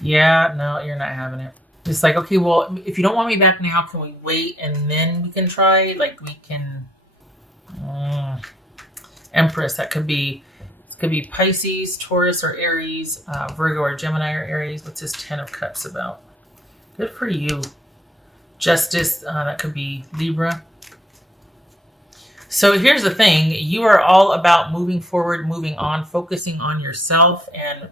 Yeah, no, you're not having it. It's like, okay, well, if you don't want me back now, can we wait and then we can try? Like, we can. Uh, Empress, that could be Pisces, Taurus, or Aries, Virgo, or Gemini, or Aries. What's this Ten of Cups about? Good for you. Justice, that could be Libra. So here's the thing. You are all about moving forward, moving on, focusing on yourself, and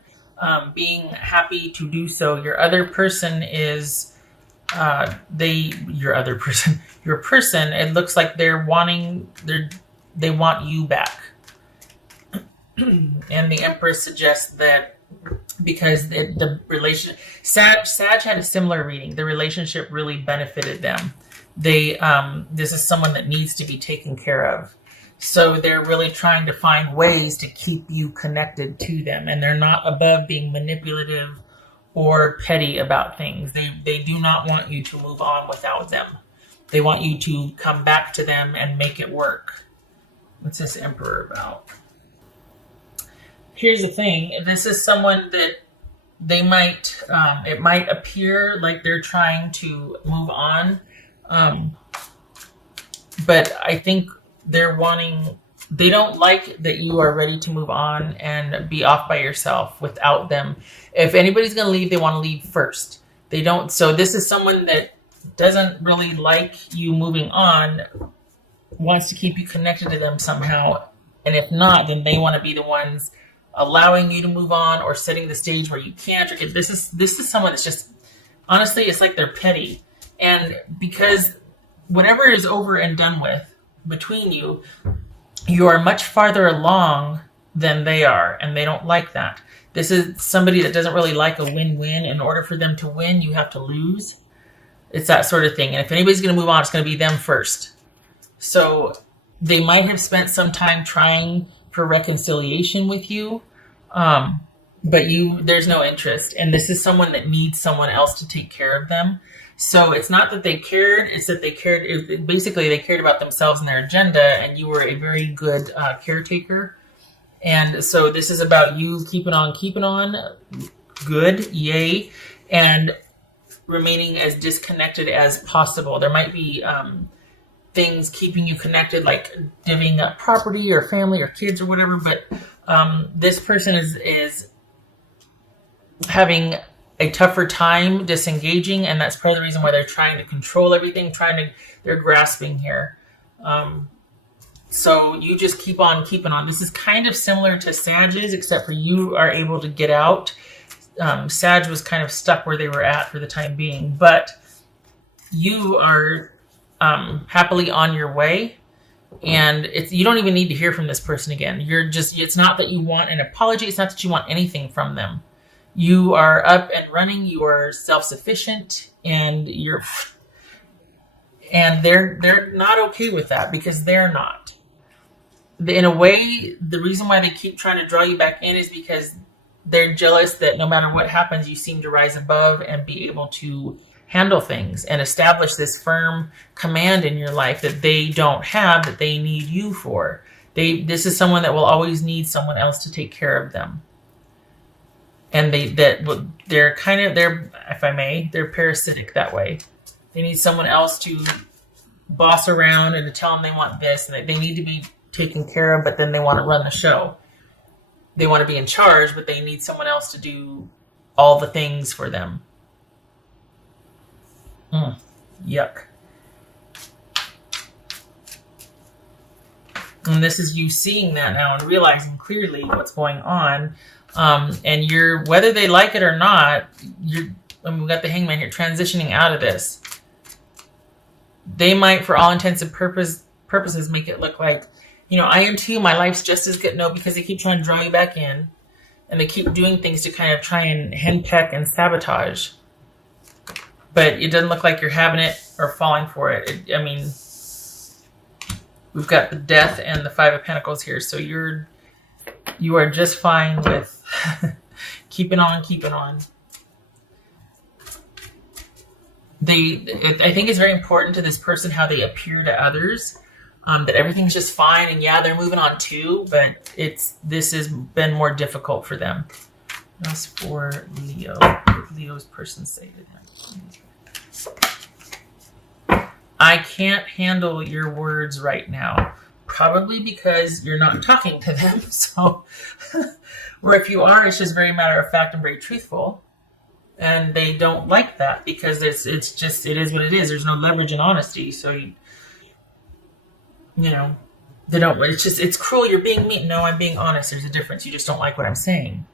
being happy to do so. Your other person is your other person, your person. It looks like they want you back, and the Empress suggests that because the relation Sag had a similar reading. The relationship really benefited them. They this is someone that needs to be taken care of. So they're really trying to find ways to keep you connected to them, and they're not above being manipulative or petty about things. They do not want you to move on without them. They want you to come back to them and make it work. What's this Emperor about? Here's the thing. This is someone that they might, it might appear like they're trying to move on. But I think they don't like that you are ready to move on and be off by yourself without them. If anybody's going to leave, they want to leave first. They don't. So this is someone that doesn't really like you moving on, wants to keep you connected to them somehow. And if not, then they want to be the ones allowing you to move on or setting the stage where you can't. This is someone that's just, honestly, it's like they're petty. And because whatever is over and done with between you, you are much farther along than they are, and they don't like that. This is somebody that doesn't really like a win-win. In order for them to win, you have to lose. It's that sort of thing. And if anybody's going to move on, it's going to be them first. So they might have spent some time trying for reconciliation with you, but there's no interest. And this is someone that needs someone else to take care of them. So it's not that they cared, it's that they cared, basically they cared about themselves and their agenda, and you were a very good caretaker. And so this is about you keeping on, good, yay, and remaining as disconnected as possible. There might be things keeping you connected, like divvying up property or family or kids or whatever, but this person is having a tougher time disengaging, and that's part of the reason why they're trying to control everything, they're grasping here. So you just keep on keeping on. This is kind of similar to Sag's, except for you are able to get out. Sag was kind of stuck where they were at for the time being, but you are happily on your way, and you don't even need to hear from this person again. It's not that you want an apology. It's not that you want anything from them. You are up and running. You are self-sufficient, and they're not okay with that because they're not. In a way, the reason why they keep trying to draw you back in is because they're jealous that no matter what happens, you seem to rise above and be able to handle things and establish this firm command in your life that they don't have, that they need you for. This is someone that will always need someone else to take care of them. And they're if I may, they're parasitic that way. They need someone else to boss around and to tell them they want this, and they need to be taken care of, but then they want to run the show. They want to be in charge, but they need someone else to do all the things for them. Yuck. And this is you seeing that now and realizing clearly what's going on. And whether they like it or not, we've got the Hangman here, transitioning out of this. They might, for all intents and purposes, make it look like, I am too, my life's just as good. No, because they keep trying to draw me back in, and they keep doing things to kind of try and henpeck and sabotage. But it doesn't look like you're having it or falling for it. We've got the Death and the Five of Pentacles here, so you are just fine with keeping on. I think it's very important to this person how they appear to others, that everything's just fine, and yeah, they're moving on too, but this has been more difficult for them. That's for Leo. Leo's person say to them. I can't handle your words right now. Probably because you're not talking to them. So, or if you are, it's just very matter of fact and very truthful. And they don't like that because it's just, it is what it is. There's no leverage in honesty. So, you know, they don't, it's just, it's cruel. You're being mean. No, I'm being honest. There's a difference. You just don't like what I'm saying.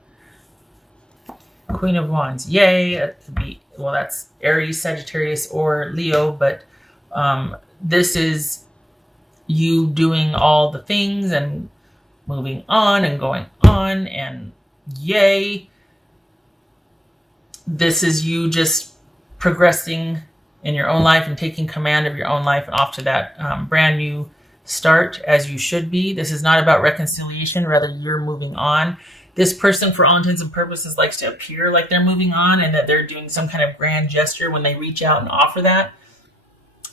Queen of Wands. Yay. That could be, well, that's Aries, Sagittarius, or Leo, but this is you doing all the things and moving on and going on, and yay. This is you just progressing in your own life and taking command of your own life and off to that brand new start as you should be. This is not about reconciliation. Rather, you're moving on. This person, for all intents and purposes, likes to appear like they're moving on and that they're doing some kind of grand gesture when they reach out and offer that.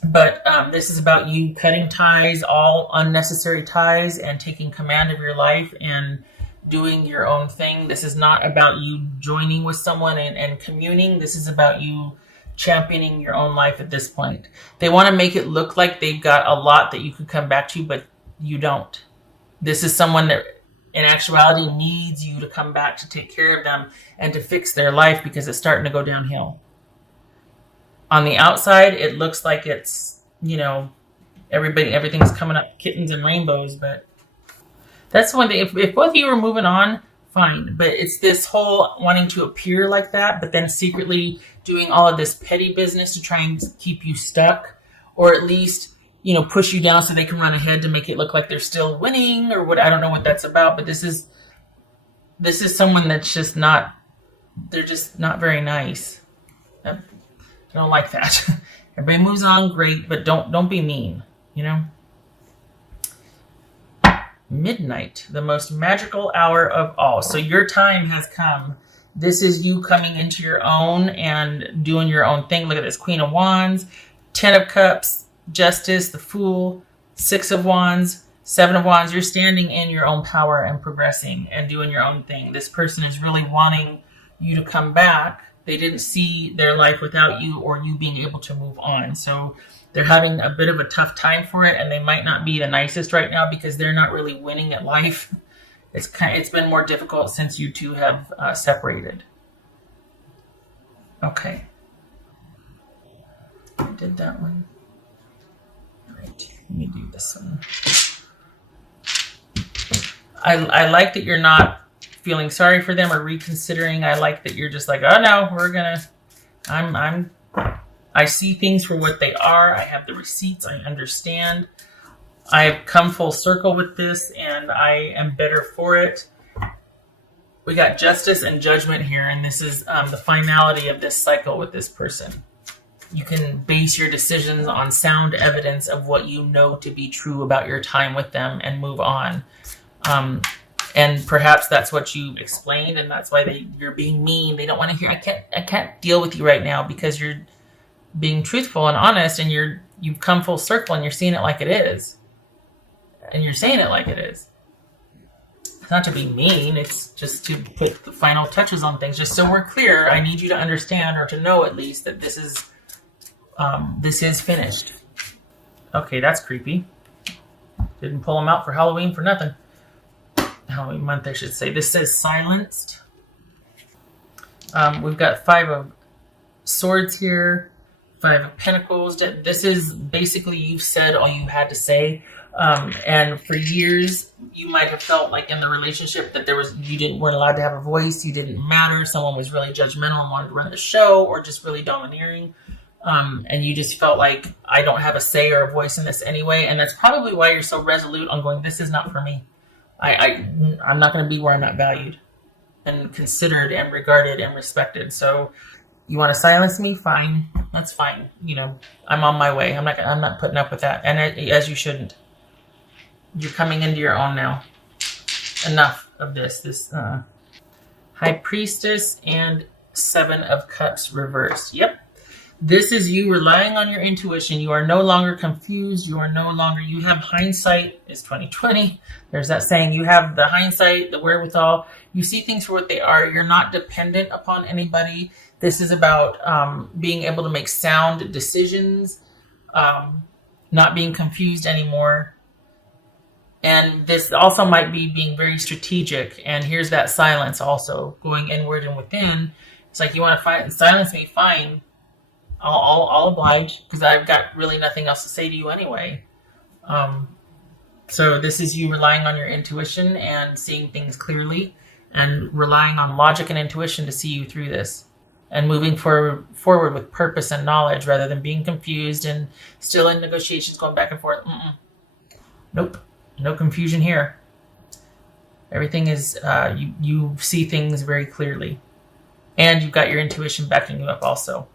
But this is about you cutting ties, all unnecessary ties, and taking command of your life and doing your own thing. This is not about you joining with someone and communing. This is about you championing your own life at this point. They want to make it look like they've got a lot that you could come back to, but you don't. This is someone that in actuality needs you to come back to take care of them and to fix their life because it's starting to go downhill. On the outside, it looks like it's, everything's coming up kittens and rainbows, but that's one thing. If both of you are moving on, fine. But it's this whole wanting to appear like that, but then secretly doing all of this petty business to try and keep you stuck, or at least, push you down so they can run ahead to make it look like they're still winning or what. I don't know what that's about, but this is someone that's just not, they're just not very nice. I don't like that. Everybody moves on, great, but don't be mean, Midnight, the most magical hour of all. So your time has come. This is you coming into your own and doing your own thing. Look at this. Queen of Wands, 10 of Cups, Justice, the Fool, 6 of Wands, 7 of Wands. You're standing in your own power and progressing and doing your own thing. This person is really wanting you to come back. They didn't see their life without you or you being able to move on. So they're having a bit of a tough time for it, and they might not be the nicest right now because they're not really winning at life. It's been more difficult since you two have separated. Okay. I did that one. All right, let me do this one. I like that you're not feeling sorry for them or reconsidering. I like that you're just like, oh no, I see things for what they are. I have the receipts. I understand. I've come full circle with this and I am better for it. We got justice and judgment here, and this is the finality of this cycle with this person. You can base your decisions on sound evidence of what you know to be true about your time with them and move on. And perhaps that's what you explained, and that's why you're being mean. They don't want to hear. I can't deal with you right now because you're being truthful and honest, and you've come full circle, and you're seeing it like it is, and you're saying it like it is. It's not to be mean. It's just to put the final touches on things, just so we're clear. I need you to understand, or to know at least, that this is finished. Okay, that's creepy. Didn't pull them out for Halloween for nothing. Halloween month, I should say. This says silenced. We've got 5 of Swords here, 5 of Pentacles. This is basically you've said all you had to say. And for years, you might have felt like in the relationship that you weren't allowed to have a voice. You didn't matter. Someone was really judgmental and wanted to run the show, or just really domineering. And you just felt like, I don't have a say or a voice in this anyway. And that's probably why you're so resolute on going, this is not for me. I'm not going to be where I'm not valued and considered and regarded and respected. So you want to silence me? Fine. That's fine. I'm on my way. I'm not putting up with that. And as you shouldn't. You're coming into your own now. Enough of this. High Priestess and 7 of Cups reversed. Yep. This is you relying on your intuition. You are no longer confused. You are no longer, you have hindsight is 2020. There's that saying, you have the hindsight, the wherewithal. You see things for what they are. You're not dependent upon anybody. This is about being able to make sound decisions, not being confused anymore. And this also might be being very strategic. And here's that silence also, going inward and within. It's like, you want to silence me, fine. I'll oblige, because I've got really nothing else to say to you anyway. So this is you relying on your intuition and seeing things clearly, and relying on logic and intuition to see you through this, and moving forward with purpose and knowledge, rather than being confused and still in negotiations going back and forth. Nope, no confusion here. Everything is, you see things very clearly, and you've got your intuition backing you up also.